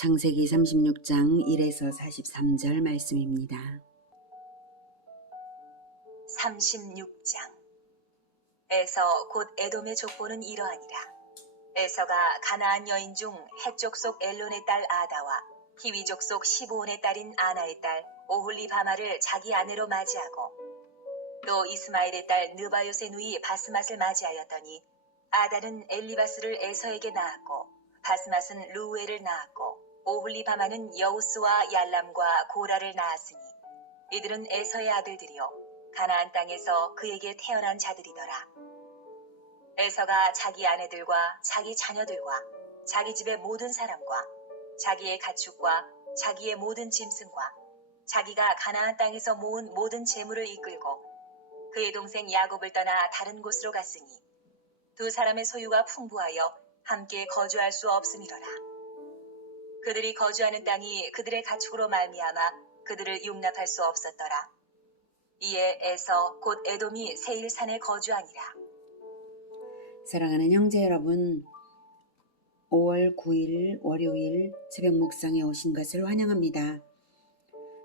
창세기 36장 1에서 43절 말씀입니다. 36장. 에서 곧 에돔의 족보는 이러하니라. 에서가 가나안 여인 중 헷 족속 엘론의 딸 아다와 히위 족속 시브온의 딸인 아나의 딸 오홀리바마를 자기 아내로 맞이하고 또 이스마엘의 딸 느바요의 누이 바스맛을 맞이하였더니 아다는 엘리바스를 에서에게 낳았고 바스맛은 루우엘을 낳았고 오홀리바마는 여우스와 얄람과 고라를 낳았으니 이들은 에서의 아들들이요 가나안 땅에서 그에게 태어난 자들이더라. 에서가 자기 아내들과 자기 자녀들과 자기 집의 모든 사람과 자기의 가축과 자기의 모든 짐승과 자기가 가나안 땅에서 모은 모든 재물을 이끌고 그의 동생 야곱을 떠나 다른 곳으로 갔으니 두 사람의 소유가 풍부하여 함께 거주할 수 없음이로라. 그들이 거주하는 땅이 그들의 가축으로 말미암아 그들을 용납할 수 없었더라. 이에 에서 곧 에돔이 세일산에 거주하니라. 사랑하는 형제 여러분, 5월 9일 월요일 새벽 묵상에 오신 것을 환영합니다.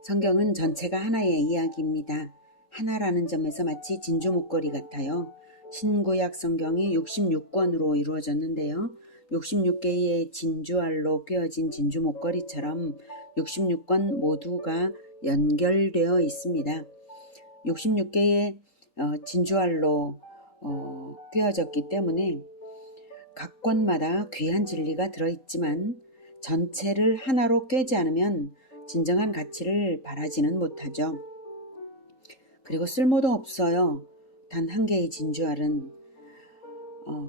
성경은 전체가 하나의 이야기입니다. 하나라는 점에서 마치 진주 목걸이 같아요. 신구약 성경이 66권으로 이루어졌는데요. 66개의 진주알로 꿰어진 진주 목걸이처럼 66권 모두가 연결되어 있습니다. 66개의 진주알로 꿰어졌기 때문에 각 권마다 귀한 진리가 들어있지만 전체를 하나로 꿰지 않으면 진정한 가치를 바라지는 못하죠. 그리고 쓸모도 없어요. 단 한 개의 진주알은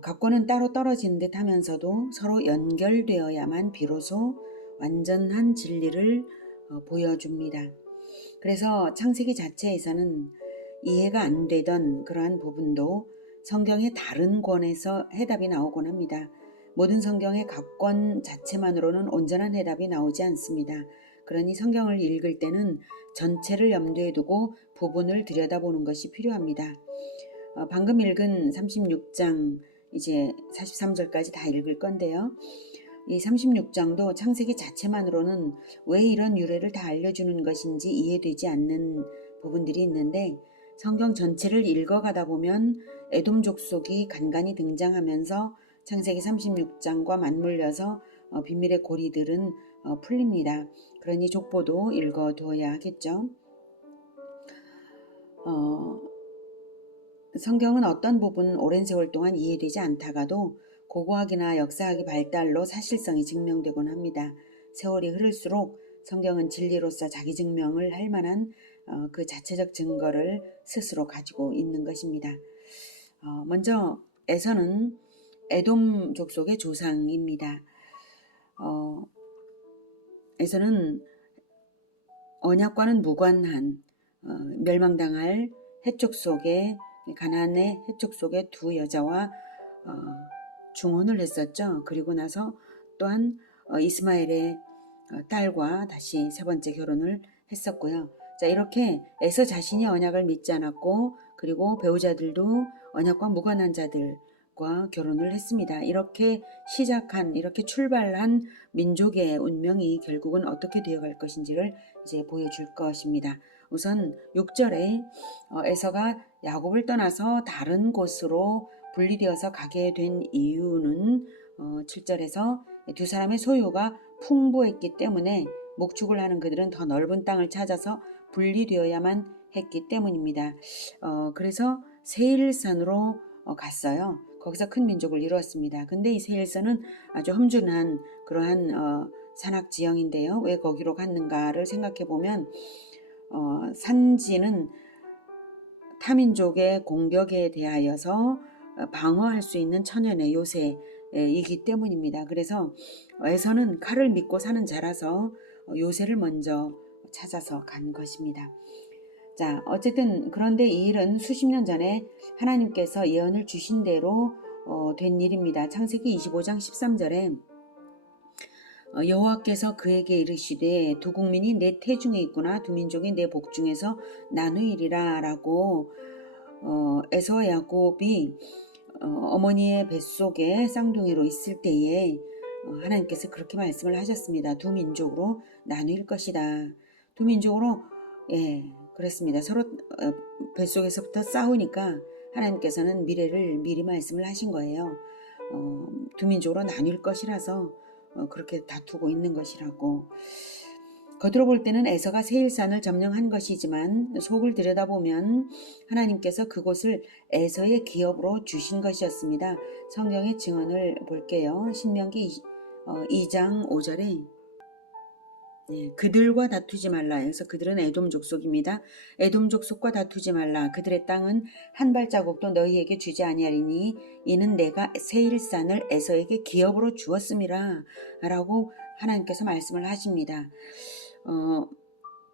각 권은 따로 떨어진 듯 하면서도 서로 연결되어야만 비로소 완전한 진리를 보여줍니다. 그래서 창세기 자체에서는 이해가 안 되던 그러한 부분도 성경의 다른 권에서 해답이 나오곤 합니다. 모든 성경의 각 권 자체만으로는 온전한 해답이 나오지 않습니다. 그러니 성경을 읽을 때는 전체를 염두에 두고 부분을 들여다보는 것이 필요합니다. 방금 읽은 36장 이제 43절까지 다 읽을 건데요. 이 36장도 창세기 자체만으로는 왜 이런 유래를 다 알려주는 것인지 이해되지 않는 부분들이 있는데 성경 전체를 읽어가다 보면 에돔 족속이 간간히 등장하면서 창세기 36장과 맞물려서 비밀의 고리들은 풀립니다. 그러니 족보도 읽어두어야 하겠죠. 성경은 어떤 부분 오랜 세월 동안 이해되지 않다가도 고고학이나 역사학의 발달로 사실성이 증명되곤 합니다. 세월이 흐를수록 성경은 진리로서 자기 증명을 할 만한 그 자체적 증거를 스스로 가지고 있는 것입니다. 먼저 에서는 에돔 족속의 조상입니다. 에서는 언약과는 무관한 멸망당할 헷족 속의 가나안의 헷족 속의 두 여자와 중혼을 했었죠. 그리고 나서 또한 이스마엘의 딸과 다시 세 번째 결혼을 했었고요. 자, 이렇게 에서 자신이 언약을 믿지 않았고 그리고 배우자들도 언약과 무관한 자들과 결혼을 했습니다. 이렇게 출발한 민족의 운명이 결국은 어떻게 되어갈 것인지를 이제 보여줄 것입니다. 우선 6절에 에서가 야곱을 떠나서 다른 곳으로 분리되어서 가게 된 이유는 7절에서 두 사람의 소유가 풍부했기 때문에 목축을 하는 그들은 더 넓은 땅을 찾아서 분리되어야만 했기 때문입니다. 그래서 세일산으로 갔어요. 거기서 큰 민족을 이루었습니다. 근데 이 세일산은 아주 험준한 그러한 산악지형인데요. 왜 거기로 갔는가를 생각해 보면 산지는 타민족의 공격에 대하여서 방어할 수 있는 천연의 요새이기 때문입니다. 그래서 에서는 칼을 믿고 사는 자라서 요새를 먼저 찾아서 간 것입니다. 자, 어쨌든 그런데 이 일은 수십 년 전에 하나님께서 예언을 주신 대로 된 일입니다. 창세기 25장 13절에 여호와께서 그에게 이르시되 두 국민이 내 태중에 있구나 두 민족이 내 복중에서 나누이리라 라고 에서와 야곱이 어머니의 뱃속에 쌍둥이로 있을 때에 하나님께서 그렇게 말씀을 하셨습니다. 두 민족으로 나눌 것이다. 두 민족으로 그렇습니다. 서로 뱃속에서부터 싸우니까 하나님께서는 미래를 미리 말씀을 하신 거예요. 두 민족으로 나눌 것이라서 그렇게 다투고 있는 것이라고. 겉으로 볼 때는 에서가 세일산을 점령한 것이지만 속을 들여다보면 하나님께서 그곳을 에서의 기업으로 주신 것이었습니다. 성경의 증언을 볼게요. 신명기 2장 5절에 그들과 다투지 말라. 그래서 그들은 에돔 족속입니다. 에돔 족속과 다투지 말라. 그들의 땅은 한 발자국도 너희에게 주지 아니하리니 이는 내가 세일산을 에서에게 기업으로 주었음이라 라고 하나님께서 말씀을 하십니다.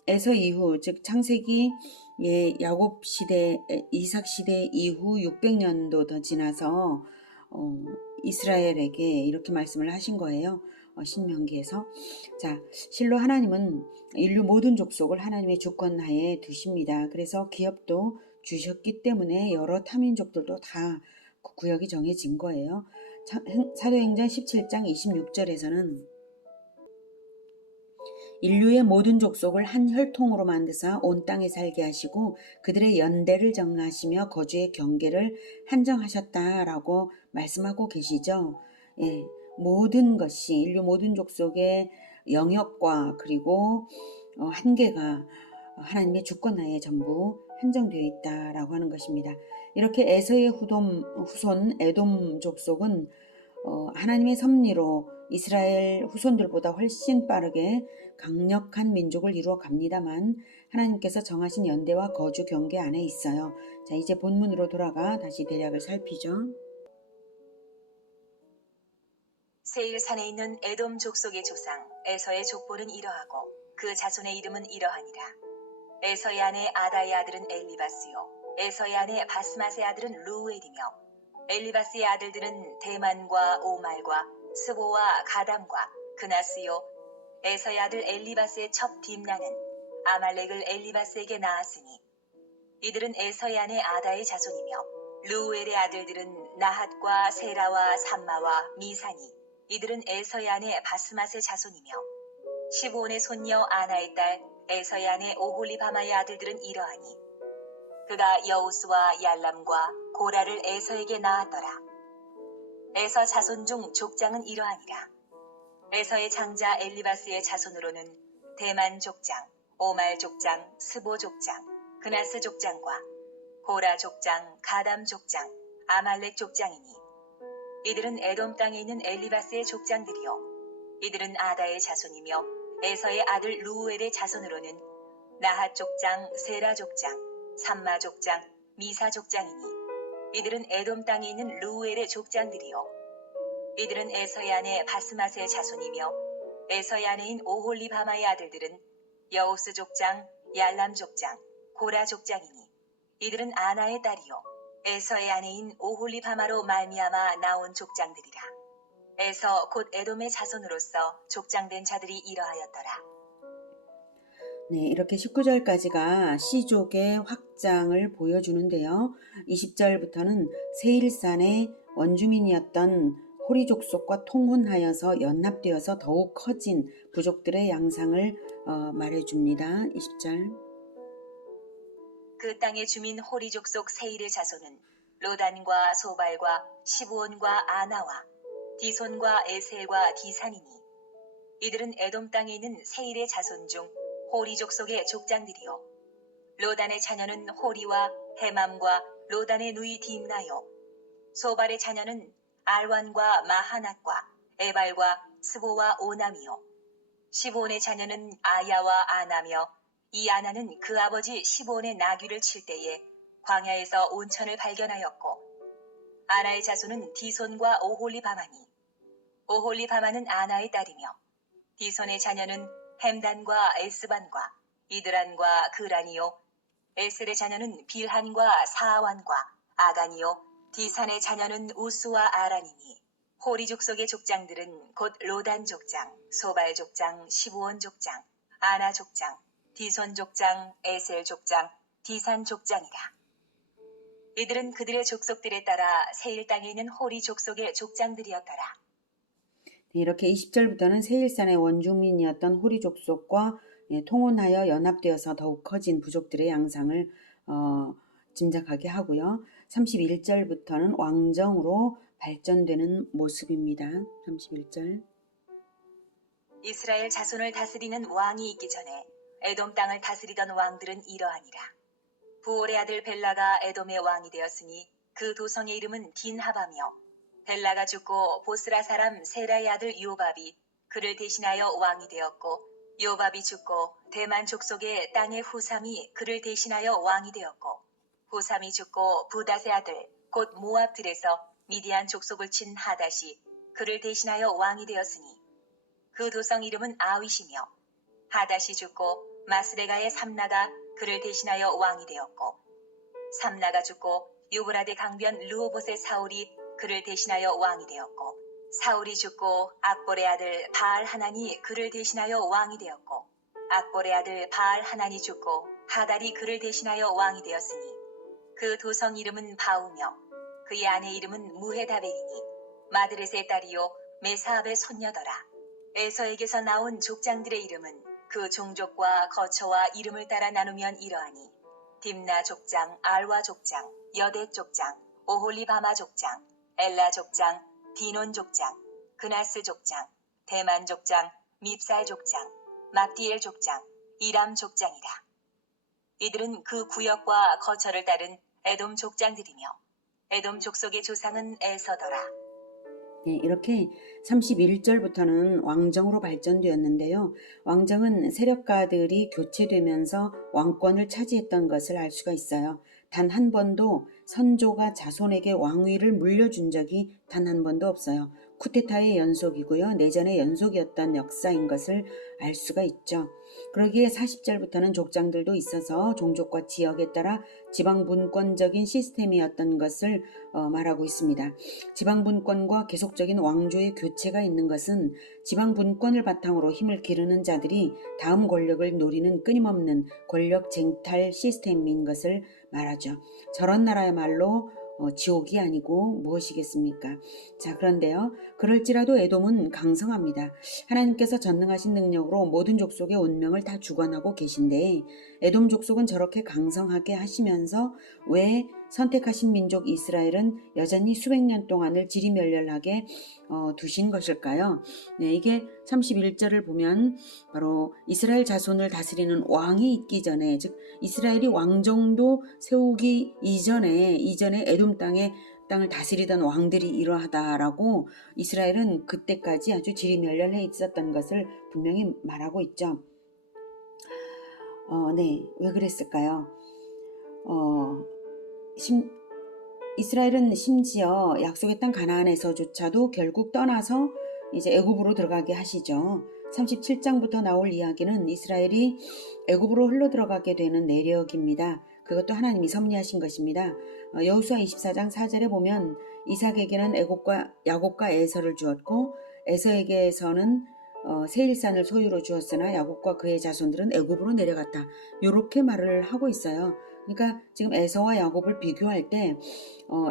에서 이후 즉 창세기 야곱 시대 이삭 시대 이후 600년도 더 지나서 이스라엘에게 이렇게 말씀을 하신 거예요. 신명기에서. 자, 실로 하나님은 인류 모든 족속을 하나님의 주권하에 두십니다. 그래서 기업도 주셨기 때문에 여러 타민족들도 다 그 구역이 정해진 거예요. 사도행전 17장 26절에서는 인류의 모든 족속을 한 혈통으로 만드사 온 땅에 살게 하시고 그들의 연대를 정하시며 거주의 경계를 한정하셨다라고 말씀하고 계시죠. 모든 것이 인류 모든 족속의 영역과 그리고 한계가 하나님의 주권하에 전부 한정되어 있다라고 하는 것입니다. 이렇게 에서의 후손 에돔 족속은 하나님의 섭리로 이스라엘 후손들보다 훨씬 빠르게 강력한 민족을 이루어 갑니다만 하나님께서 정하신 연대와 거주 경계 안에 있어요. 자, 이제 본문으로 돌아가 다시 대략을 살피죠. 세일산에 있는 에돔 족속의 조상 에서의 족보는 이러하고 그 자손의 이름은 이러하니라. 에서의 아내 아다의 아들은 엘리바스요 에서의 아내 바스맛의 아들은 루엘이며 엘리바스의 아들들은 대만과 오말과 스보와 가담과 그나스요 에서의 아들 엘리바스의 첩 딥나는 아말렉을 엘리바스에게 낳았으니 이들은 에서의 아내 아다의 자손이며 루엘의 아들들은 나핫과 세라와 삼마와 미사니 이들은 에서의 아내 바스맛의 자손이며 시브온의 손녀 아나의 딸 에서의 아내 오홀리바마의 아들들은 이러하니 그가 여우스와 얄람과 고라를 에서에게 낳았더라. 에서 자손 중 족장은 이러하니라. 에서의 장자 엘리바스의 자손으로는 대만 족장, 오말 족장, 스보 족장, 그나스 족장과 고라 족장, 가담 족장, 아말렉 족장이니 이들은 에돔 땅에 있는 엘리바스의 족장들이요 이들은 아다의 자손이며 에서의 아들 루엘의 자손으로는 나핫 족장, 세라 족장, 삼마 족장, 미사 족장이니 이들은 에돔 땅에 있는 루엘의 족장들이요 이들은 에서의 아내 바스맛의 자손이며 에서의 아내인 오홀리바마의 아들들은 여우스 족장, 얄람 족장, 고라 족장이니 이들은 아나의 딸이요 에서의 아내인 오홀리바마로 말미암아 나온 족장들이라. 에서 곧 에돔의 자손으로서 족장된 자들이 이러하였더라. 네, 이렇게 19절까지가 시족의 확장을 보여주는데요. 20절부터는 세일산의 원주민이었던 호리 족속과 통혼하여서 연합되어서 더욱 커진 부족들의 양상을 말해줍니다. 20절. 그 땅의 주민 호리 족속 세일의 자손은 로단과 소발과 시브온과 아나와 디손과 에셀과 디산이니 이들은 에돔 땅에 있는 세일의 자손 중 호리 족속의 족장들이요 로단의 자녀는 호리와 헤맘과 로단의 누이 딥나요 소발의 자녀는 알완과 마하낫과 에발과 스보와 오남이요 시브온의 자녀는 아야와 아나며 이 아나는 그 아버지 시브온의 나귀를 칠 때에 광야에서 온천을 발견하였고 아나의 자손은 디손과 오홀리바마니 오홀리바마는 아나의 딸이며 디손의 자녀는 햄단과 에스반과 이드란과 그란이요 에셀의 자녀는 빌한과 사완과 아간이요 디산의 자녀는 우스와 아란이니 호리 족속의 족장들은 곧 로단 족장, 소발 족장, 시브온 족장, 아나 족장, 디손 족장, 에셀 족장, 디산 족장이라. 이들은 그들의 족속들에 따라 세일 땅에 있는 호리 족속의 족장들이었더라. 네, 이렇게 20절부터는 세일산의 원주민이었던 호리 족속과 통혼하여 연합되어서 더욱 커진 부족들의 양상을 짐작하게 하고요. 31절부터는 왕정으로 발전되는 모습입니다. 31절. 이스라엘 자손을 다스리는 왕이 있기 전에 에돔 땅을 다스리던 왕들은 이러하니라. 부올의 아들 벨라가 에돔의 왕이 되었으니 그 도성의 이름은 딘하바며, 벨라가 죽고 보스라 사람 세라의 아들 요밥이 그를 대신하여 왕이 되었고, 요밥이 죽고 대만 족속의 땅의 후삼이 그를 대신하여 왕이 되었고, 후삼이 죽고 부닷의 아들 곧 모압들에서 미디안 족속을 친 하닷이 그를 대신하여 왕이 되었으니 그 도성 이름은 아윗이며, 하닷이 죽고 마스레가의 삼나가 그를 대신하여 왕이 되었고, 삼나가 죽고 유브라데 강변 르호봇의 사울이 그를 대신하여 왕이 되었고, 사울이 죽고 악볼의 아들 바알 하난이 그를 대신하여 왕이 되었고, 악볼의 아들 바알 하난이 죽고 하달이 그를 대신하여 왕이 되었으니 그 도성 이름은 바우며 그의 아내 이름은 무헤다벨이니 마드렛의 딸이요 메사압의 손녀더라. 에서에게서 나온 족장들의 이름은 그 종족과 거처와 이름을 따라 나누면 이러하니 딥나 족장, 알와 족장, 여대 족장, 오홀리바마 족장, 엘라 족장, 디논 족장, 그나스 족장, 대만 족장, 밉살 족장, 막디엘 족장, 이람 족장이라. 이들은 그 구역과 거처를 따른 에돔 족장들이며 에돔 족속의 조상은 에서더라. 네, 이렇게 31절부터는 왕정으로 발전되었는데요. 왕정은 세력가들이 교체되면서 왕권을 차지했던 것을 알 수가 있어요. 단 한 번도 선조가 자손에게 왕위를 물려준 적이 단 한 번도 없어요. 쿠데타의 연속이고요. 내전의 연속이었던 역사인 것을 알 수가 있죠. 그러기에 40절부터는 족장들도 있어서 종족과 지역에 따라 지방분권적인 시스템이었던 것을 말하고 있습니다. 지방분권과 계속적인 왕조의 교체가 있는 것은 지방분권을 바탕으로 힘을 기르는 자들이 다음 권력을 노리는 끊임없는 권력 쟁탈 시스템인 것을 말하죠. 저런 나라야말로 지옥이 아니고 무엇이겠습니까? 자, 그런데요. 그럴지라도 에돔은 강성합니다. 하나님께서 전능하신 능력으로 모든 족속의 운명을 다 주관하고 계신데 에돔 족속은 저렇게 강성하게 하시면서 왜 선택하신 민족 이스라엘은 여전히 수백 년 동안을 지리멸렬하게 두신 것일까요? 네, 이게 31절을 보면 바로 이스라엘 자손을 다스리는 왕이 있기 전에, 즉 이스라엘이 왕정도 세우기 이전에 에돔 땅을 다스리던 왕들이 이러하다라고 이스라엘은 그때까지 아주 지리멸렬해 있었던 것을 분명히 말하고 있죠. 네, 왜 그랬을까요? 이스라엘은 심지어 약속의 땅 가나안에서조차도 결국 떠나서 이제 애굽으로 들어가게 하시죠. 37장부터 나올 이야기는 이스라엘이 애굽으로 흘러 들어가게 되는 내력입니다. 그것도 하나님이 섭리하신 것입니다. 여호수아 24장 4절에 보면 이삭에게는 야곱과 에서를 주었고 에서에게서는 세일산을 소유로 주었으나 야곱과 그의 자손들은 애굽으로 내려갔다. 이렇게 말을 하고 있어요. 그러니까 지금 에서와 야곱을 비교할 때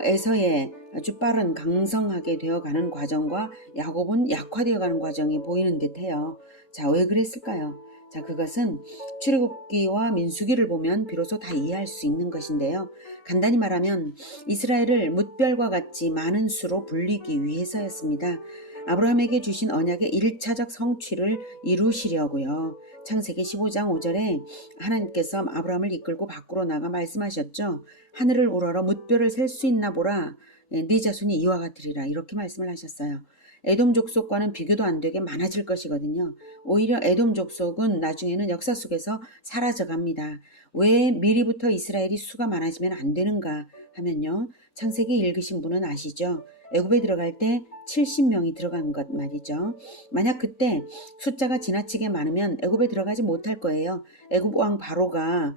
에서의 아주 빠른 강성하게 되어가는 과정과 야곱은 약화되어가는 과정이 보이는 듯해요. 자, 왜 그랬을까요? 자, 그것은 출애굽기와 민수기를 보면 비로소 다 이해할 수 있는 것인데요. 간단히 말하면 이스라엘을 뭇별과 같이 많은 수로 불리기 위해서였습니다. 아브라함에게 주신 언약의 1차적 성취를 이루시려고요. 창세기 15장 5절에 하나님께서 아브라함을 이끌고 밖으로 나가 말씀하셨죠. 하늘을 우러러 뭇별을 셀 수 있나 보라. 네 자손이 이와 같으리라. 이렇게 말씀을 하셨어요. 에돔 족속과는 비교도 안 되게 많아질 것이거든요. 오히려 에돔 족속은 나중에는 역사 속에서 사라져갑니다. 왜 미리부터 이스라엘이 수가 많아지면 안 되는가 하면요. 창세기 읽으신 분은 아시죠? 애굽에 들어갈 때 70명이 들어간 것 말이죠. 만약 그때 숫자가 지나치게 많으면 애굽에 들어가지 못할 거예요. 애굽 왕 바로가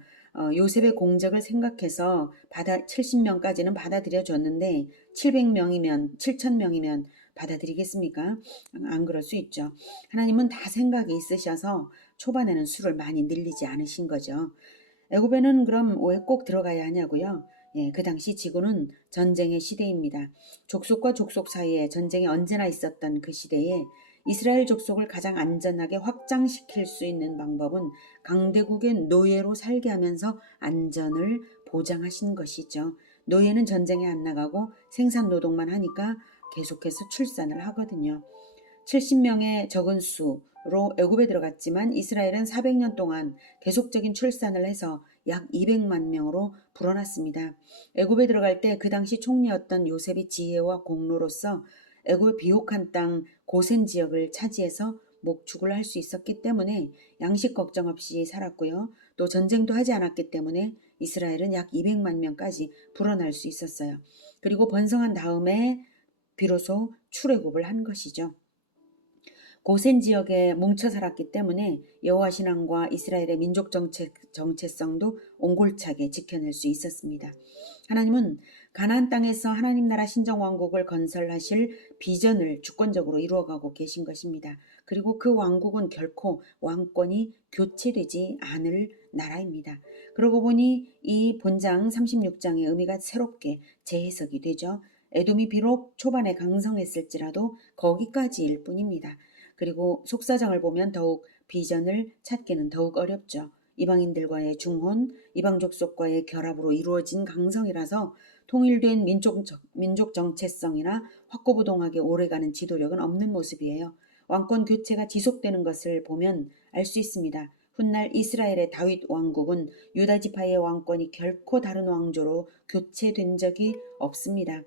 요셉의 공적을 생각해서 70명까지는 받아들여줬는데 700명이면 7,000명이면 받아들이겠습니까? 안 그럴 수 있죠. 하나님은 다 생각이 있으셔서 초반에는 수를 많이 늘리지 않으신 거죠. 애굽에는 그럼 왜 꼭 들어가야 하냐고요? 예, 그 당시 지구는 전쟁의 시대입니다. 족속과 족속 사이에 전쟁이 언제나 있었던 그 시대에 이스라엘 족속을 가장 안전하게 확장시킬 수 있는 방법은 강대국의 노예로 살게 하면서 안전을 보장하신 것이죠. 노예는 전쟁에 안 나가고 생산 노동만 하니까 계속해서 출산을 하거든요. 70명의 적은 수로 애굽에 들어갔지만 이스라엘은 400년 동안 계속적인 출산을 해서 약 200만 명으로 불어났습니다. 애굽에 들어갈 때 그 당시 총리였던 요셉이 지혜와 공로로서 애굽의 비옥한 땅 고센 지역을 차지해서 목축을 할 수 있었기 때문에 양식 걱정 없이 살았고요. 또 전쟁도 하지 않았기 때문에 이스라엘은 약 200만 명까지 불어날 수 있었어요. 그리고 번성한 다음에 비로소 출애굽을 한 것이죠. 고센 지역에 뭉쳐 살았기 때문에 여호와 신앙과 이스라엘의 민족 정체성도 옹골차게 지켜낼 수 있었습니다. 하나님은 가나안 땅에서 하나님 나라 신정 왕국을 건설하실 비전을 주권적으로 이루어가고 계신 것입니다. 그리고 그 왕국은 결코 왕권이 교체되지 않을 나라입니다. 그러고 보니 이 본장 36장의 의미가 새롭게 재해석이 되죠. 에돔이 비록 초반에 강성했을지라도 거기까지일 뿐입니다. 그리고 속사정을 보면 더욱 비전을 찾기는 더욱 어렵죠. 이방인들과의 중혼, 이방 족속과의 결합으로 이루어진 강성이라서 통일된 민족 정체성이나 확고부동하게 오래가는 지도력은 없는 모습이에요. 왕권 교체가 지속되는 것을 보면 알 수 있습니다. 훗날 이스라엘의 다윗 왕국은 유다 지파의 왕권이 결코 다른 왕조로 교체된 적이 없습니다.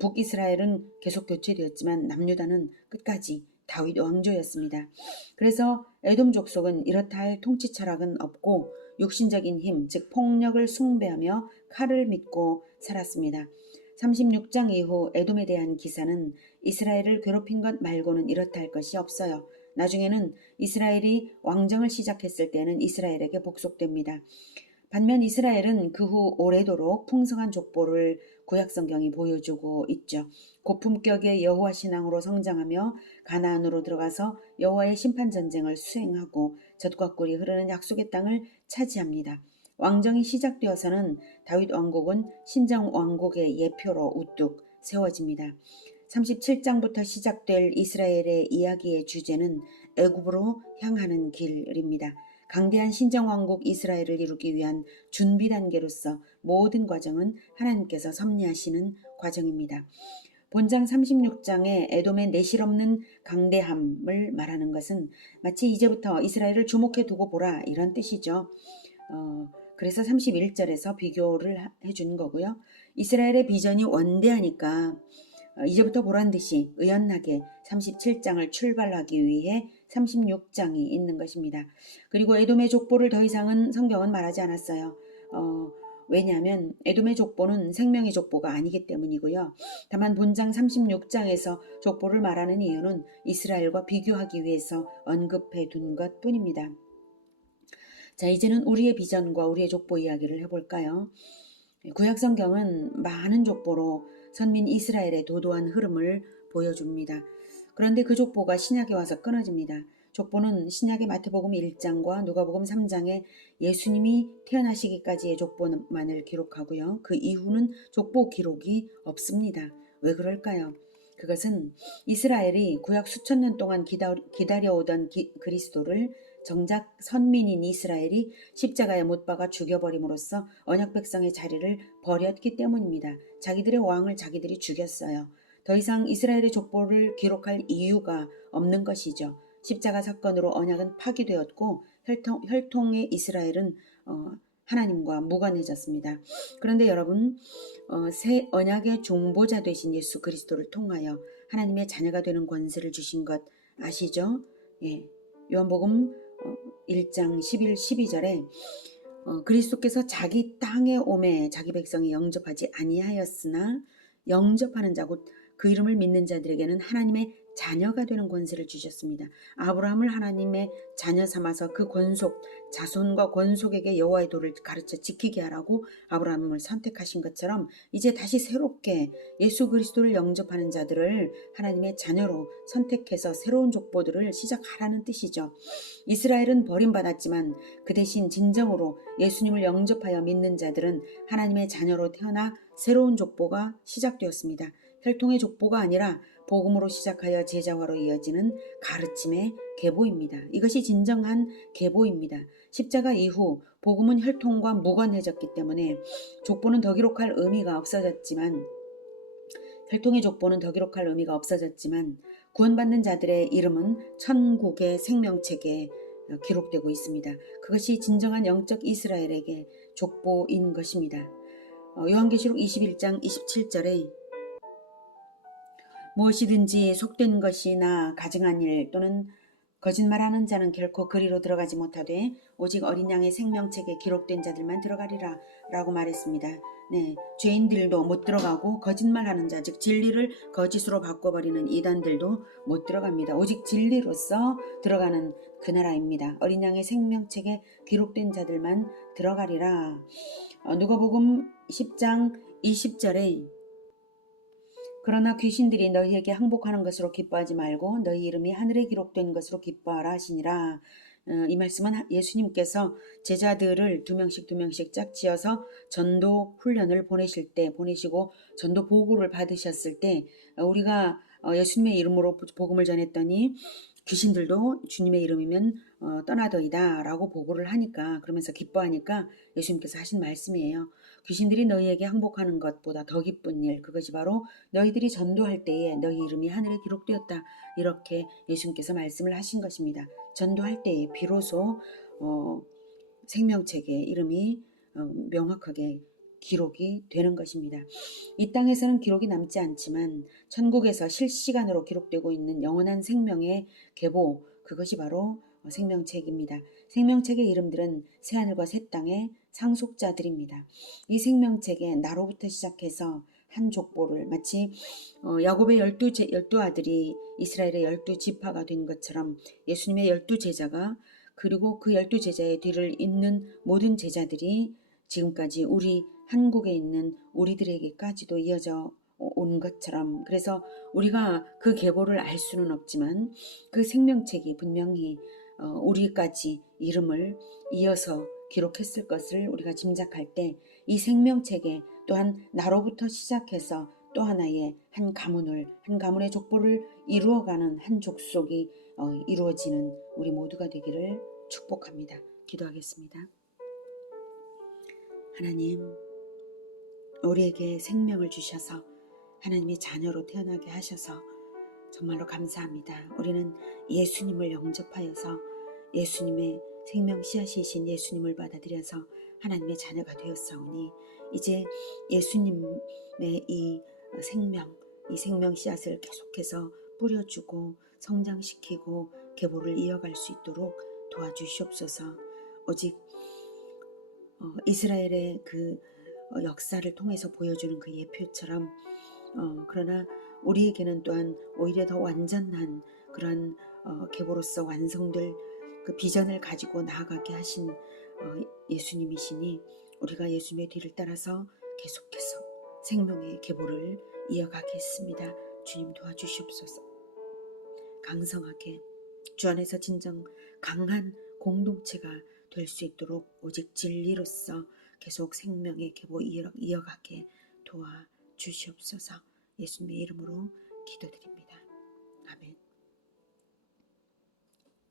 북이스라엘은 계속 교체되었지만 남유다는 끝까지 다윗 왕조였습니다. 그래서 에돔 족속은 이렇다 할 통치 철학은 없고 육신적인 힘, 즉 폭력을 숭배하며 칼을 믿고 살았습니다. 36장 이후 에돔에 대한 기사는 이스라엘을 괴롭힌 것 말고는 이렇다 할 것이 없어요. 나중에는 이스라엘이 왕정을 시작했을 때는 이스라엘에게 복속됩니다. 반면 이스라엘은 그 후 오래도록 풍성한 족보를 구약성경이 보여주고 있죠. 고품격의 여호와 신앙으로 성장하며 가나안으로 들어가서 여호와의 심판전쟁을 수행하고 젖과 꿀이 흐르는 약속의 땅을 차지합니다. 왕정이 시작되어서는 다윗 왕국은 신정 왕국의 예표로 우뚝 세워집니다. 37장부터 시작될 이스라엘의 이야기의 주제는 애굽으로 향하는 길입니다. 강대한 신정왕국 이스라엘을 이루기 위한 준비 단계로서 모든 과정은 하나님께서 섭리하시는 과정입니다. 본장 36장의 에돔의 내실없는 강대함을 말하는 것은 마치 이제부터 이스라엘을 주목해 두고 보라 이런 뜻이죠. 그래서 31절에서 비교를 해주는 거고요. 이스라엘의 비전이 원대하니까 이제부터 보란 듯이 의연하게 37장을 출발하기 위해 36장이 있는 것입니다. 그리고 에돔의 족보를 더 이상은 성경은 말하지 않았어요. 왜냐하면 에돔의 족보는 생명의 족보가 아니기 때문이고요. 다만 본장 36장에서 족보를 말하는 이유는 이스라엘과 비교하기 위해서 언급해 둔 것뿐입니다. 자, 이제는 우리의 비전과 우리의 족보 이야기를 해볼까요? 구약성경은 많은 족보로 선민 이스라엘의 도도한 흐름을 보여줍니다. 그런데 그 족보가 신약에 와서 끊어집니다. 족보는 신약의 마태복음 1장과 누가복음 3장에 예수님이 태어나시기까지의 족보만을 기록하고요. 그 이후는 족보 기록이 없습니다. 왜 그럴까요? 그것은 이스라엘이 구약 수천 년 동안 기다려오던 그리스도를 정작 선민인 이스라엘이 십자가에 못 박아 죽여버림으로써 언약 백성의 자리를 버렸기 때문입니다. 자기들의 왕을 자기들이 죽였어요. 더 이상 이스라엘의 족보를 기록할 이유가 없는 것이죠. 십자가 사건으로 언약은 파기되었고 혈통의 이스라엘은 하나님과 무관해졌습니다. 그런데 여러분, 새 언약의 종보자 되신 예수 그리스도를 통하여 하나님의 자녀가 되는 권세를 주신 것 아시죠? 예, 요한복음 1장 11, 12절에 그리스도께서 자기 땅에 오매 자기 백성이 영접하지 아니하였으나 영접하는 자 곧 그 이름을 믿는 자들에게는 하나님의 자녀가 되는 권세를 주셨습니다. 아브라함을 하나님의 자녀 삼아서 그 권속, 자손과 권속에게 여호와의 도를 가르쳐 지키게 하라고 아브라함을 선택하신 것처럼 이제 다시 새롭게 예수 그리스도를 영접하는 자들을 하나님의 자녀로 선택해서 새로운 족보들을 시작하라는 뜻이죠. 이스라엘은 버림받았지만 그 대신 진정으로 예수님을 영접하여 믿는 자들은 하나님의 자녀로 태어나 새로운 족보가 시작되었습니다. 혈통의 족보가 아니라 복음으로 시작하여 제자화로 이어지는 가르침의 계보입니다. 이것이 진정한 계보입니다. 십자가 이후 복음은 혈통과 무관해졌기 때문에 족보는 더 기록할 의미가 없어졌지만 혈통의 족보는 더 기록할 의미가 없어졌지만 구원받는 자들의 이름은 천국의 생명책에 기록되고 있습니다. 그것이 진정한 영적 이스라엘에게 족보인 것입니다. 요한계시록 21장 27절에 무엇이든지 속된 것이나 가증한 일 또는 거짓말하는 자는 결코 그리로 들어가지 못하되 오직 어린 양의 생명책에 기록된 자들만 들어가리라 라고 말했습니다. 네, 죄인들도 못 들어가고 거짓말하는 자, 즉 진리를 거짓으로 바꿔버리는 이단들도 못 들어갑니다. 오직 진리로서 들어가는 그 나라입니다. 어린 양의 생명책에 기록된 자들만 들어가리라. 누가복음 10장 20절에 그러나 귀신들이 너희에게 항복하는 것으로 기뻐하지 말고 너희 이름이 하늘에 기록된 것으로 기뻐하라 하시니라. 이 말씀은 예수님께서 제자들을 두 명씩 짝지어서 전도 훈련을 보내시고 전도 보고를 받으셨을 때 우리가 예수님의 이름으로 복음을 전했더니 귀신들도 주님의 이름이면 떠나더이다 라고 보고를 하니까 그러면서 기뻐하니까 예수님께서 하신 말씀이에요. 귀신들이 너희에게 항복하는 것보다 더 기쁜 일 그것이 바로 너희들이 전도할 때에 너희 이름이 하늘에 기록되었다. 이렇게 예수님께서 말씀을 하신 것입니다. 전도할 때에 비로소 생명책에 이름이 명확하게 기록이 되는 것입니다. 이 땅에서는 기록이 남지 않지만 천국에서 실시간으로 기록되고 있는 영원한 생명의 계보 그것이 바로 생명책입니다. 생명책의 이름들은 새하늘과 새 땅의 상속자들입니다. 이 생명책에 나로부터 시작해서 한 족보를 마치 야곱의 12 아들이 이스라엘의 12지파가 된 것처럼 예수님의 12제자가 그리고 그 12제자의 뒤를 잇는 모든 제자들이 지금까지 우리 한국에 있는 우리들에게까지도 이어져 온 것처럼 그래서 우리가 그 계보를 알 수는 없지만 그 생명책이 분명히 우리까지 이름을 이어서 기록했을 것을 우리가 짐작할 때 이 생명책에 또한 나로부터 시작해서 또 하나의 한 가문의 족보를 이루어가는 한 족속이 이루어지는 우리 모두가 되기를 축복합니다. 기도하겠습니다. 하나님, 우리에게 생명을 주셔서 하나님의 자녀로 태어나게 하셔서 정말로 감사합니다. 우리는 예수님을 영접하여서 예수님의 생명 씨앗이신 예수님을 받아들여서 하나님의 자녀가 되었사오니 이제 예수님의 이 생명 씨앗을 계속해서 뿌려주고 성장시키고 계보를 이어갈 수 있도록 도와주시옵소서. 오직 이스라엘의 그 역사를 통해서 보여주는 그 예표처럼 그러나 우리에게는 또한 오히려 더 완전한 그런 계보로서 완성될 그 비전을 가지고 나아가게 하신 예수님이시니 우리가 예수님의 뒤를 따라서 계속해서 생명의 계보를 이어가겠습니다. 주님 도와주시옵소서. 강성하게 주 안에서 진정 강한 공동체가 될 수 있도록 오직 진리로서 계속 생명의 계보 이어가게 도와주시옵소서. 예수님의 이름으로 기도드립니다. 아멘.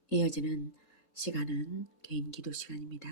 이어지는 시간은 개인 기도 시간입니다.